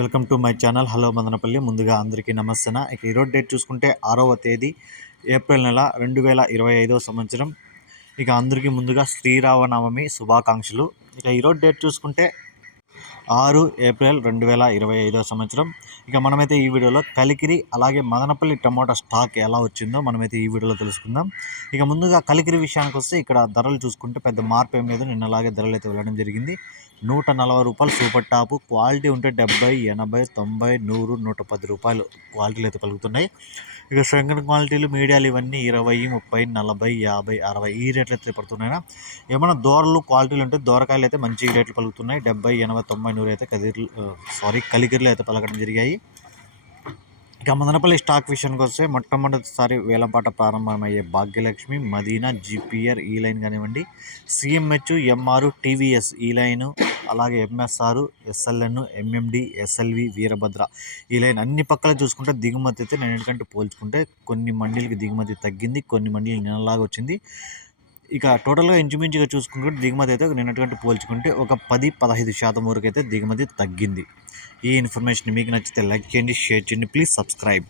Welcome to my channel. Hello Madanapalle. ముందుగా అందరికీ నమస్తే ఇక ఈరోజు డేట్ చూసుకుంటే ఆరవ తేదీ ఏప్రిల్ నెల రెండు వేల ఇరవై ఐదవ సంవత్సరం. ఇక అందరికీ ముందుగా శ్రీరామనవమి శుభాకాంక్షలు. ఇక ఈరోజు డేట్ చూసుకుంటే ఆరు ఏప్రిల్ రెండు వేల ఇరవై ఐదో సంవత్సరం. ఇక మనమైతే ఈ వీడియోలో కలికిరి అలాగే మదనపల్లి టమోటా స్టాక్ ఎలా వచ్చిందో మనమైతే ఈ వీడియోలో తెలుసుకుందాం. ఇక ముందుగా కలికిరి విషయానికి వస్తే ఇక్కడ ధరలు చూసుకుంటే పెద్ద మార్పు ఏం లేదు. నిన్నలాగే ధరలు అయితే వెళ్ళడం జరిగింది. నూట నలభై రూపాయలు సూపర్ టాపు. క్వాలిటీ ఉంటే డెబ్బై ఎనభై తొంభై నూరు నూట పది రూపాయలు క్వాలిటీలు అయితే పలుకుతున్నాయి. ఇక శంకర క్వాలిటీలు మీడియాలు ఇవన్నీ ఇరవై ముప్పై నలభై యాభై అరవై ఈ రేట్లు అయితే పడుతున్నాయి. ఏమైనా దూరలు క్వాలిటీలు ఉంటే దూరకాయలు అయితే మంచి రేట్లు పలుకుతున్నాయి. డెబ్బై ఎనభై తొంభై చెన్నూరు అయితే కదిర్లు సారీ కలిగిరిలో అయితే పలకడం జరిగాయి. ఇక మదనపల్లి స్టాక్ విషయానికి వస్తే మొట్టమొదటిసారి వేలంపాట ప్రారంభమయ్యే భాగ్యలక్ష్మి మదీనా జిపిఆర్ ఈ లైన్ కానివ్వండి సిఎంహెచ్ ఎంఆర్ టీవీఎస్ ఈ లైను అలాగే MSR SLN MMD SLV Veerabhadra ఈ లైన్ అన్ని పక్కల చూసుకుంటే దిగుమతి అయితే నేను ఎందుకంటే పోల్చుకుంటే కొన్ని మండీలకి దిగుమతి తగ్గింది కొన్ని మండీలు నిన్నలాగా వచ్చింది. ఇక టోటల్గా ఇంచుమించుగా చూసుకుంటే దిగుమతి అయితే నిన్నటువంటి పోల్చుకుంటే ఒక పది పదహైదు శాతం వరకు అయితే దిగుమతి తగ్గింది. ఈ ఇన్ఫర్మేషన్ మీకు నచ్చితే లైక్ చేయండి షేర్ చేయండి ప్లీజ్ సబ్స్క్రైబ్.